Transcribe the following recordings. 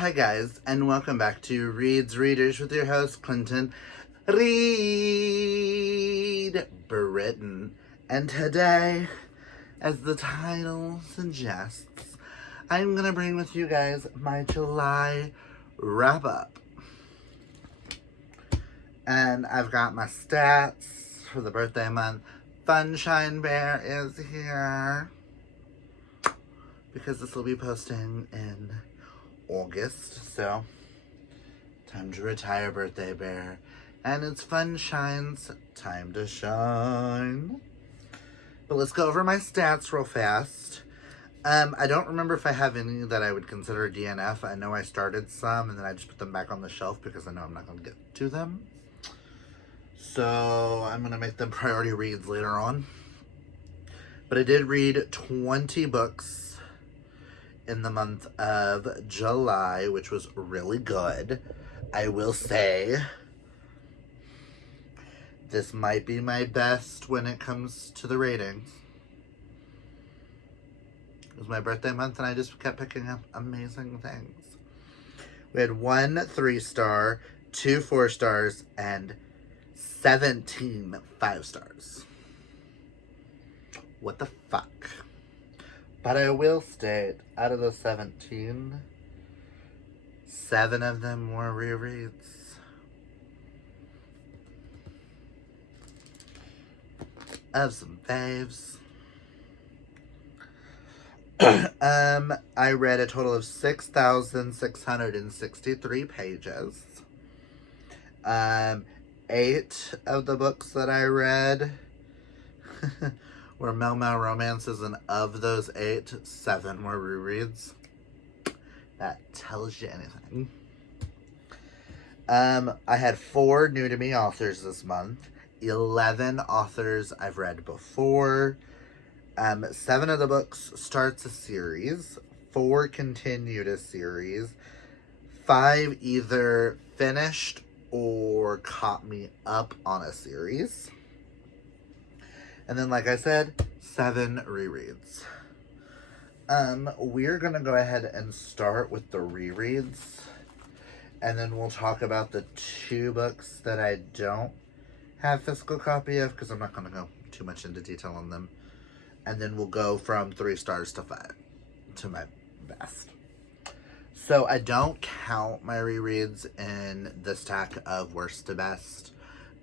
Hi guys, and welcome back to Reads Readers with your host, Clinton Reed Britton. And today, as the title suggests, I'm going to bring with you guys my July wrap-up. And I've got my stats for the birthday month. Funshine Bear is here, because this will be posting in August, so time to retire, birthday bear. And it's Funshine's time to shine. But let's go over my stats real fast. I don't remember if I have any that I would consider DNF. I know I started some and then I just put them back on the shelf because I know I'm not going to get to them. So I'm going to make them priority reads later on. But I did read 20 books in the month of July, which was really good. I will say this might be my best when it comes to the ratings. It was my birthday month and I just kept picking up amazing things. We had 1 3-star, 2 4-stars, and 17 5-stars. What the fuck? But I will state, out of the 17, 7 of them were rereads. Of some faves. I read a total of 6,663 pages. 8 of the books that I read were Mel Mel romances, and of those 8, 7 were rereads. That tells you anything. I had 4 new to me authors this month. 11 authors I've read before. 7 of the books starts a series. 4 continued a series. 5 either finished or caught me up on a series. And then, like I said, 7 rereads. We're going to go ahead and start with the rereads. And then we'll talk about the 2 books that I don't have physical copy of, because I'm not going to go too much into detail on them. And then we'll go from 3 stars to 5 to my best. So I don't count my rereads in the stack of worst to best,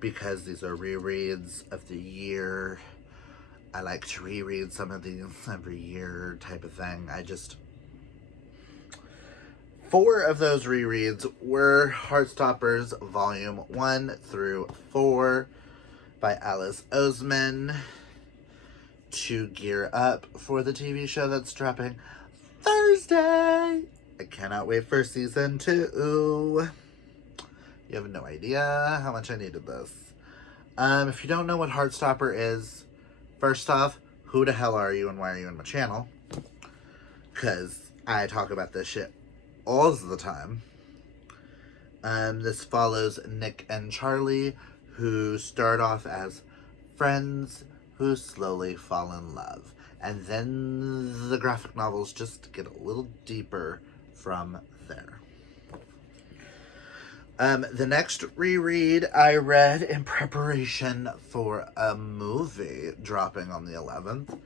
because these are rereads of the year. I like to reread some of these every year type of thing. 4 of those rereads were Heartstoppers Volume 1 through 4 by Alice Oseman, to gear up for the TV show that's dropping Thursday. I cannot wait for season 2. You have no idea how much I needed this. If you don't know what Heartstopper is, first off, who the hell are you and why are you on my channel? Because I talk about this shit all the time. This follows Nick and Charlie, who start off as friends who slowly fall in love. And then the graphic novels just get a little deeper from there. The next reread I read in preparation for a movie dropping on the 11th.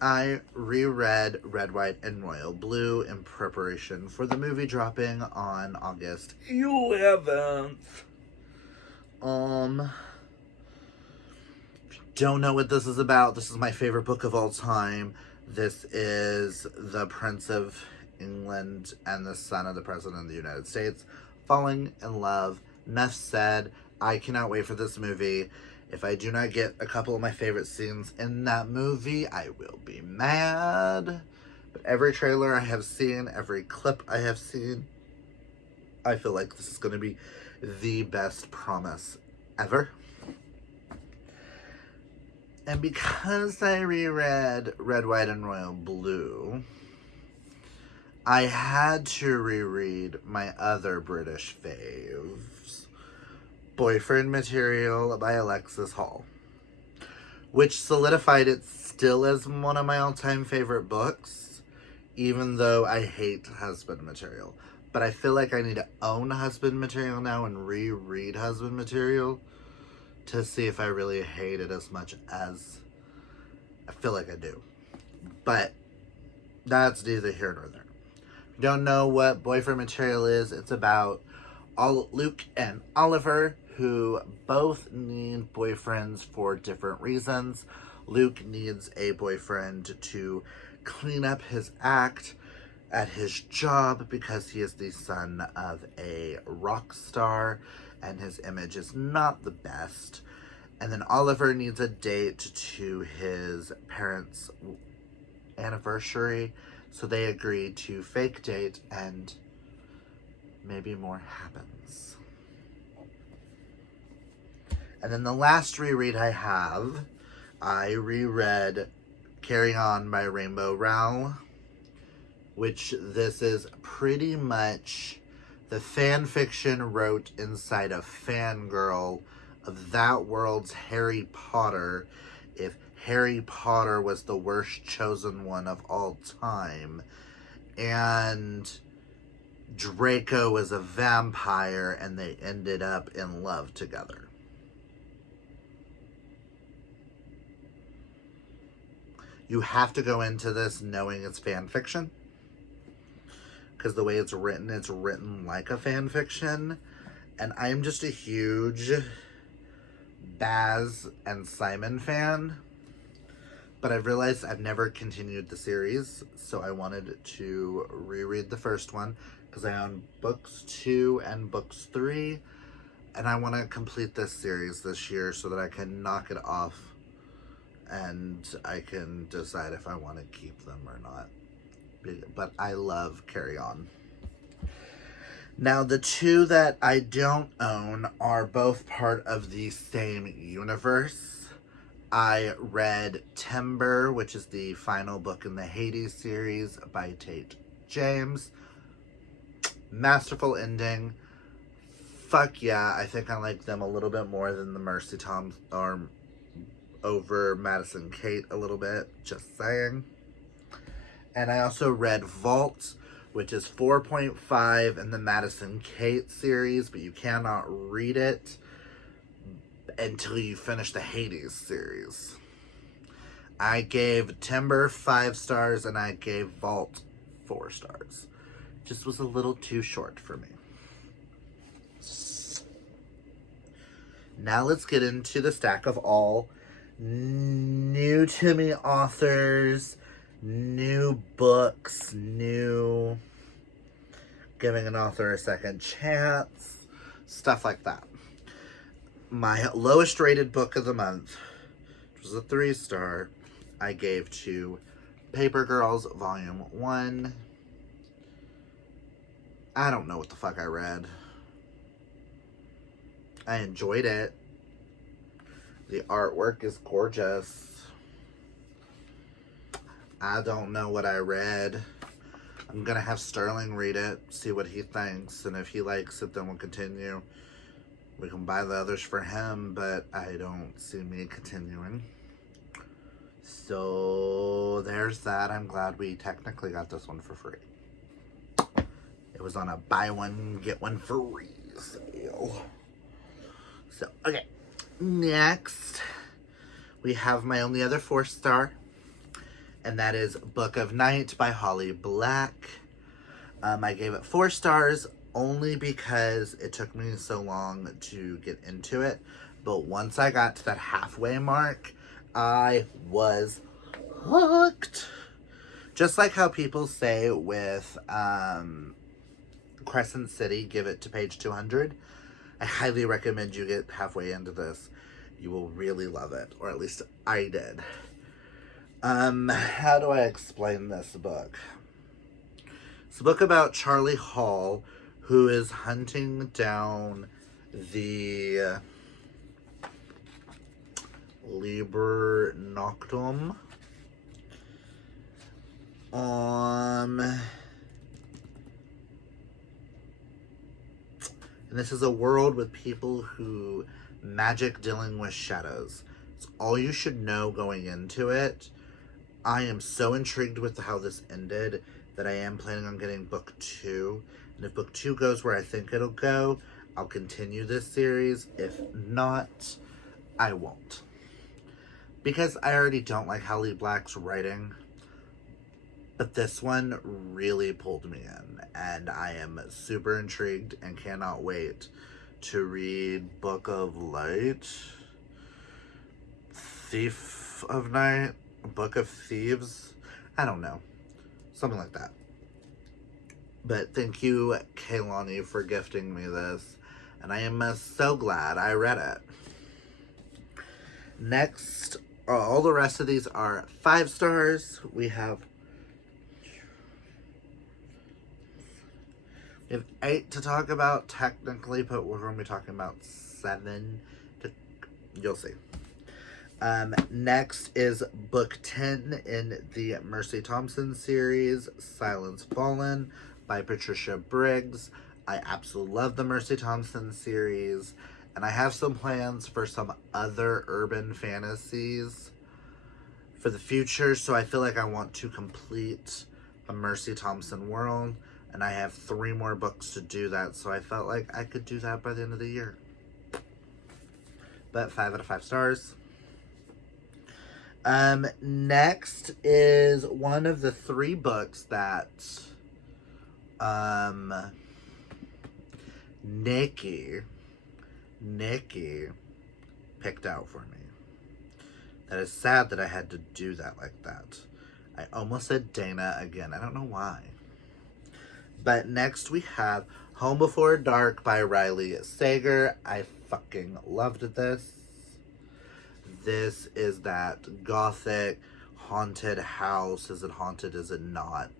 I reread Red, White, and Royal Blue in preparation for the movie dropping on August 11th. If you don't know what this is about, this is my favorite book of all time. This is the Prince of England and the son of the President of the United States falling in love. Enough said. I cannot wait for this movie. If I do not get a couple of my favorite scenes in that movie, I will be mad. But every trailer I have seen, every clip I have seen, I feel like this is going to be the best promise ever. And because I reread Red, White, and Royal Blue, I had to reread my other British faves, Boyfriend Material by Alexis Hall, which solidified it still as one of my all-time favorite books, even though I hate husband material. But I feel like I need to own husband material now and reread husband material to see if I really hate it as much as I feel like I do. But that's neither here nor there. If you don't know what boyfriend material is, it's about Luke and Oliver, who both need boyfriends for different reasons. Luke needs a boyfriend to clean up his act at his job because he is the son of a rock star and his image is not the best. And then Oliver needs a date to his parents' anniversary, so they agree to fake date and maybe more happens. And then the last reread I reread Carry On by Rainbow Rowell, which this is pretty much the fan fiction wrote inside of Fangirl of that world's Harry Potter, if Harry Potter was the worst chosen one of all time, and Draco was a vampire and they ended up in love together. You have to go into this knowing it's fan fiction, because the way it's written like a fan fiction. And I'm just a huge Baz and Simon fan, but I've realized I've never continued the series, so I wanted to reread the first one because I own books 2 and books 3, and I want to complete this series this year so that I can knock it off and I can decide if I want to keep them or not. But I love Carry On. Now, the 2 that I don't own are both part of the same universe. I read Timber, which is the final book in the Hades series by Tate James. Masterful ending. Fuck yeah, I think I like them a little bit more than the Mercy Toms, or over Madison Kate a little bit, just saying. And I also read Vault, which is 4.5 in the Madison Kate series, but you cannot read it until you finish the Hades series. I gave Timber 5 stars and I gave Vault 4 stars. Just was a little too short for me. Now let's get into the stack of all new to me authors, new books, new giving an author a second chance, stuff like that. My lowest rated book of the month, which was a 3-star, I gave to Paper Girls Volume 1. I don't know what the fuck I read. I enjoyed it. The artwork is gorgeous. I don't know what I read. I'm gonna have Sterling read it, see what he thinks, and if he likes it, then we'll continue. We can buy the others for him, but I don't see me continuing. So there's that. I'm glad we technically got this one for free. It was on a buy one, get one free sale. So, okay. Next, we have my only other 4-star, and that is Book of Night by Holly Black. I gave it 4 stars only because it took me so long to get into it. But once I got to that halfway mark, I was hooked. Just like how people say with Crescent City, give it to page 200. I highly recommend you get halfway into this. You will really love it, or at least I did. How do I explain this book? It's a book about Charlie Hall, who is hunting down the Liber Noctum. And this is a world with people who magic dealing with shadows. It's all you should know going into it. I am so intrigued with how this ended. that I am planning on getting book 2. And if book 2 goes where I think it'll go, I'll continue this series. If not, I won't. Because I already don't like Holly Black's writing. But this one really pulled me in. And I am super intrigued and cannot wait to read Book of Light, Thief of Night, Book of Thieves. I don't know. Something like that. But thank you, Kaylani, for gifting me this. And I am so glad I read it. Next, all the rest of these are 5 stars. We have 8 to talk about, technically, but we're going to be talking about 7. You'll see. Next is book 10 in the Mercy Thompson series, Silence Fallen, by Patricia Briggs. I absolutely love the Mercy Thompson series, and I have some plans for some other urban fantasies for the future, so I feel like I want to complete the Mercy Thompson world, and I have 3 more books to do that, so I felt like I could do that by the end of the year. But 5 out of 5 stars. Next is one of the 3 books that Nikki picked out for me. That is sad that I had to do that like that. I almost said Dana again. I don't know why. But next we have Home Before Dark by Riley Sager. I fucking loved this. This is that gothic, haunted house. Is it haunted? Is it not?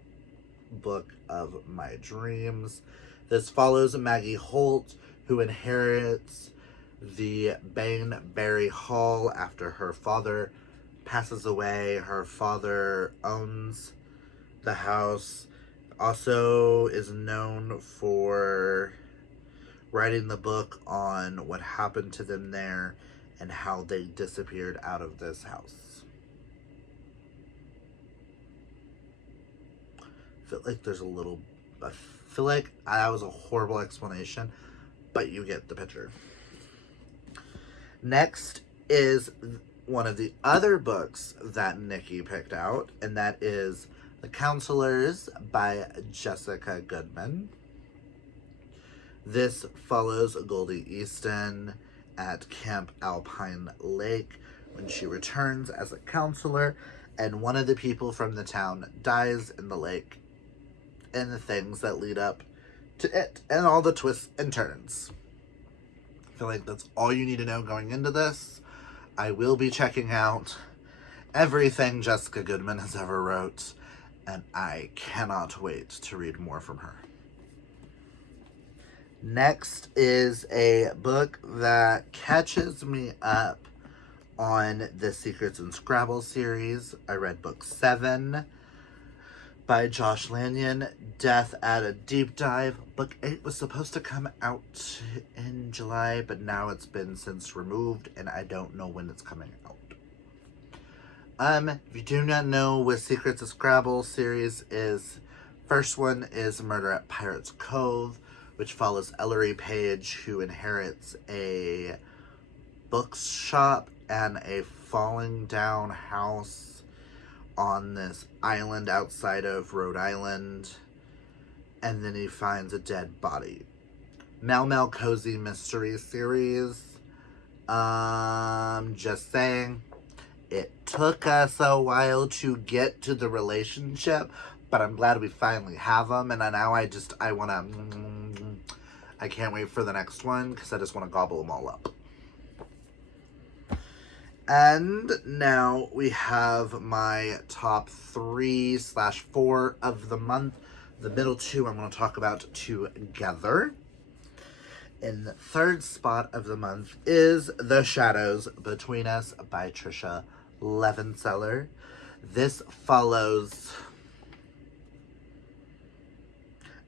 Book of my dreams. This follows Maggie Holt, who inherits the Baneberry Hall after her father passes away. Her father owns the house. Also is known for writing the book on what happened to them there and how they disappeared out of this house. I feel like there's a little... I feel like that was a horrible explanation, but you get the picture. Next is one of the other books that Nikki picked out, and that is The Counselors by Jessica Goodman. This follows Goldie Easton at Camp Alpine Lake when she returns as a counselor, and one of the people from the town dies in the lake, and the things that lead up to it, and all the twists and turns. I feel like that's all you need to know going into this. I will be checking out everything Jessica Goodman has ever wrote, and I cannot wait to read more from her. Next is a book that catches me up on the Secrets and Scrabble series. I read book 7 by Josh Lanyon, Death at a Deep Dive. Book 8 was supposed to come out in July, but now it's been since removed, and I don't know when it's coming out. If you do not know what Secrets of Scrabble series is, first one is Murder at Pirates Cove, which follows Ellery Page, who inherits a bookshop and a falling down house on this island outside of Rhode Island, and then he finds a dead body. Mel Cozy Mystery Series. Just saying, it took us a while to get to the relationship, but I'm glad we finally have them, and now I can't wait for the next one, because I just want to gobble them all up. And now we have my top 3/4 of the month. The middle 2 I'm going to talk about together. In the 3rd spot of the month is The Shadows Between Us by Tricia Levenseller. This follows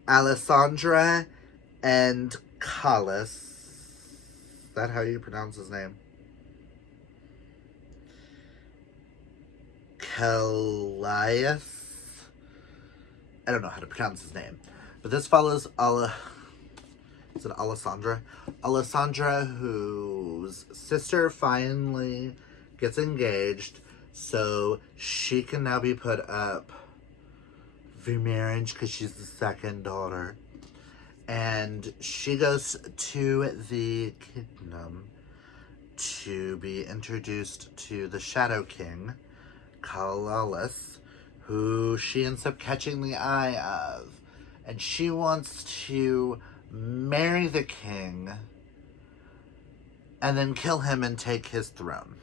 Alessandra and Calais. Is that how you pronounce his name? Calais. I don't know how to pronounce his name. But this follows is it Alessandra? Alessandra, whose sister finally gets engaged, so she can now be put up for marriage because she's the second daughter. And she goes to the kingdom to be introduced to the Shadow King, Kalalis, who she ends up catching the eye of. And she wants to marry the king and then kill him and take his throne.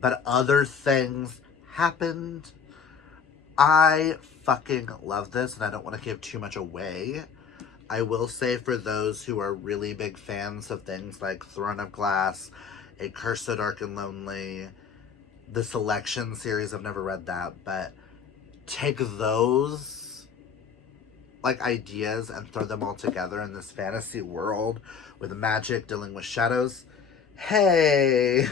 But other things happened. I fucking love this, and I don't want to give too much away. I will say, for those who are really big fans of things like Throne of Glass, A Curse So Dark and Lonely, the Selection series, I've never read that, but take those like ideas and throw them all together in this fantasy world with magic dealing with shadows. Hey!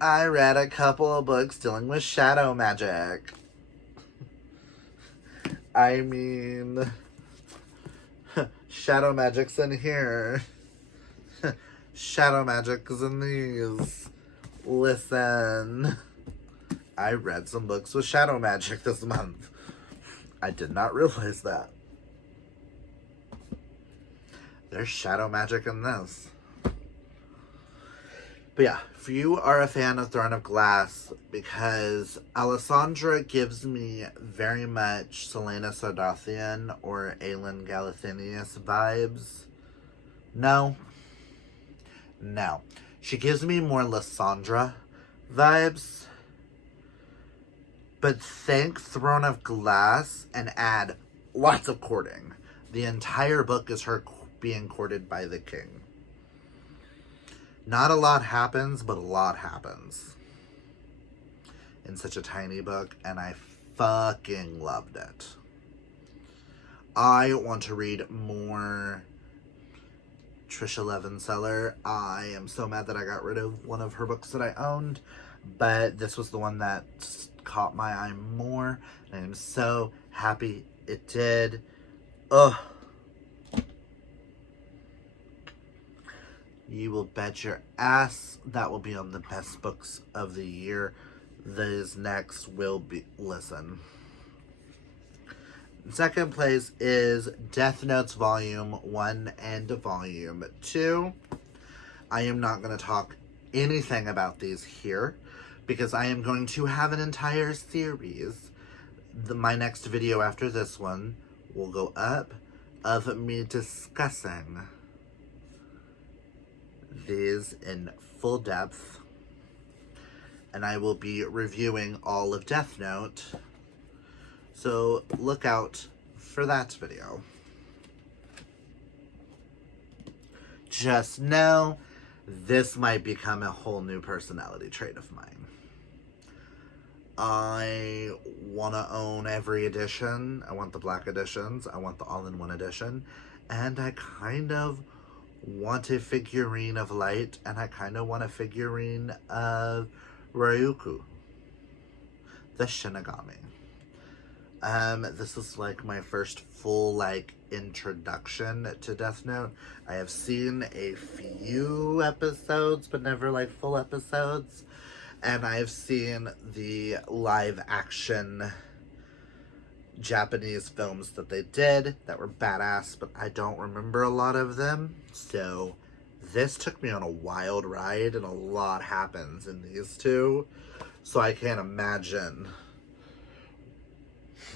I read a couple of books dealing with shadow magic. I mean, shadow magic's in here. Shadow magic is in these. Listen, I read some books with shadow magic this month. I did not realize that. There's shadow magic in this. But yeah, if you are a fan of Throne of Glass, because Alessandra gives me very much Selena Sardathian or Aelin Galathynius vibes. No. She gives me more Lysandra vibes. But think Throne of Glass and add lots of courting. The entire book is her being courted by the king. Not a lot happens, but a lot happens in such a tiny book, and I fucking loved it. I want to read more Trisha Levenseller. I am so mad that I got rid of one of her books that I owned, but this was the one that caught my eye more, and I am so happy it did. Ugh. You will bet your ass that will be on the best books of the year. These next will be, listen. Second place is Death Notes Volume 1 and Volume 2. I am not going to talk anything about these here because I am going to have an entire series. My next video after this one will go up of me discussing these in full depth, and I will be reviewing all of Death Note, so look out for that video. Just know this might become a whole new personality trait of mine. I want to own every edition. I want the black editions. I want the all-in-one edition, and I kind of want a figurine of Light, and I kind of want a figurine of Ryuko, the Shinigami. This is like my first full like introduction to Death Note. I have seen a few episodes, but never like full episodes, and I have seen the live action Japanese films that they did that were badass, but I don't remember a lot of them. So this took me on a wild ride, and a lot happens in these two. So I can't imagine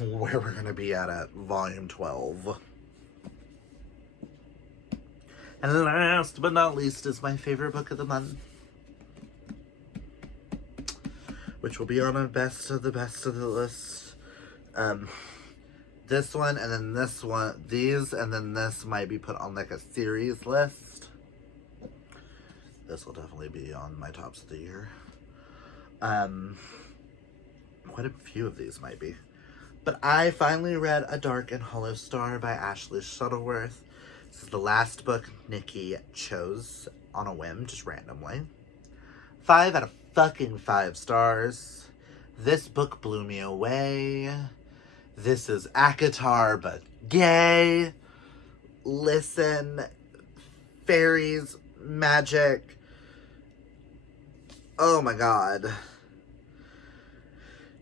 where we're going to be at Volume 12. And last but not least is my favorite book of the month, which will be on a best of the list. This one, and then this one, these, and then this might be put on like a series list. This will definitely be on my tops of the year. Quite a few of these might be. But I finally read A Dark and Hollow Star by Ashley Shuttleworth. This is the last book Nikki chose on a whim, just randomly. 5 out of fucking 5 stars. This book blew me away. This is ACOTAR but gay. Listen, fairies, magic. Oh my god.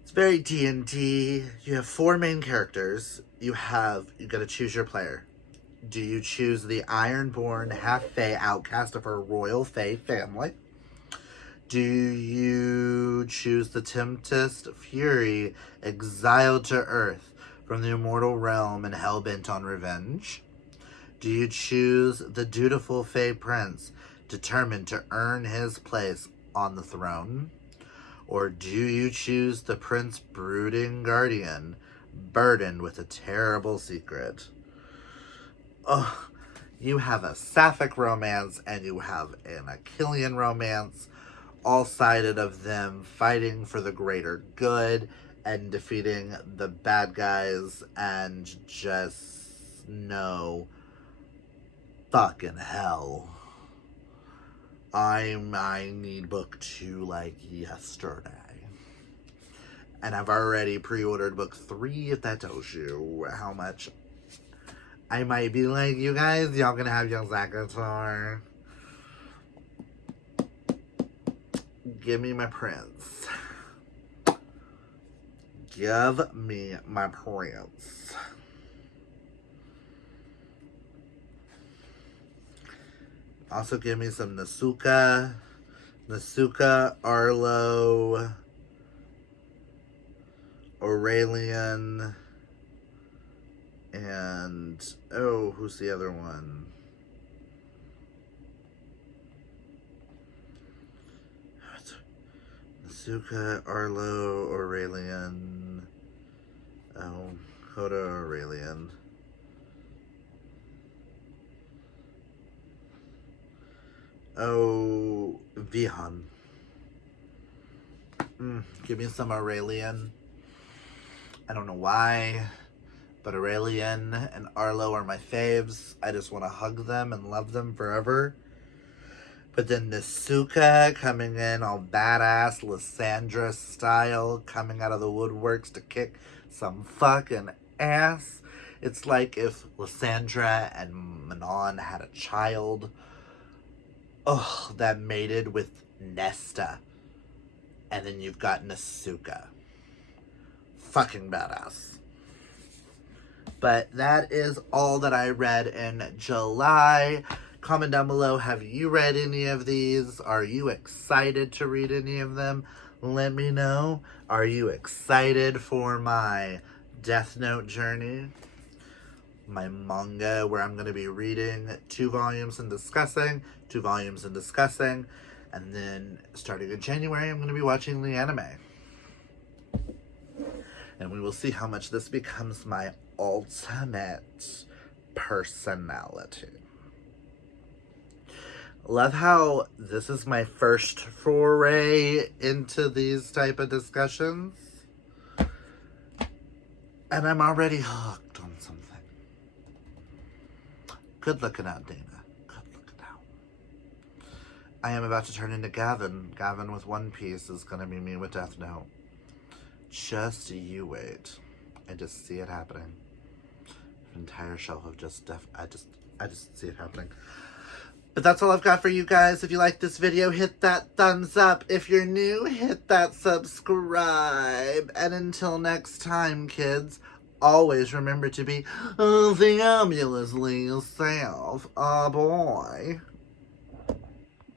It's very D&D. You have 4 main characters. You gotta choose your player. Do you choose the Ironborn half-fae outcast of her royal fae family? Do you choose the Tempest Fury exiled to Earth from the immortal realm and hell-bent on revenge? Do you choose the dutiful Fae Prince determined to earn his place on the throne? Or do you choose the Prince Brooding Guardian burdened with a terrible secret? Oh, you have a Sapphic romance and you have an Achillean romance, all sided of them fighting for the greater good and defeating the bad guys, and just no fucking hell. I need book 2 like yesterday. And I've already pre-ordered book 3, if that tells you how much I might be like, you guys, y'all gonna have your ACOTAR. Give me my prince. Give me my prince. Also give me some Nasuka, Arlo, Aurelian, and, oh, who's the other one? Nasuka, Arlo, Aurelian, oh, Hoda Aurelian. Oh, Vihan. Give me some Aurelian. I don't know why, but Aurelian and Arlo are my faves. I just want to hug them and love them forever. But then Nasuka coming in all badass, Lysandra style, coming out of the woodworks to kick some fucking ass. It's like if Lysandra and Manon had a child. Oh, that mated with Nesta. And then you've got Nasuka. Fucking badass. But that is all that I read in July. Comment down below, have you read any of these? Are you excited to read any of them? Let me know. Are you excited for my Death Note journey? My manga, where I'm going to be reading 2 volumes and discussing, 2 volumes and discussing, and then starting in January, I'm going to be watching the anime. And we will see how much this becomes my ultimate personality. Love how this is my first foray into these type of discussions. And I'm already hooked on something. Good looking out, Dana. Good looking out. I am about to turn into Gavin. Gavin with One Piece is going to be me with Death Note. Just you wait. I just see it happening. An entire shelf of just stuff. I just see it happening. But that's all I've got for you guys. If you like this video, hit that thumbs up. If you're new, hit that subscribe. And until next time, kids, always remember to be fabulously yourself. Oh boy.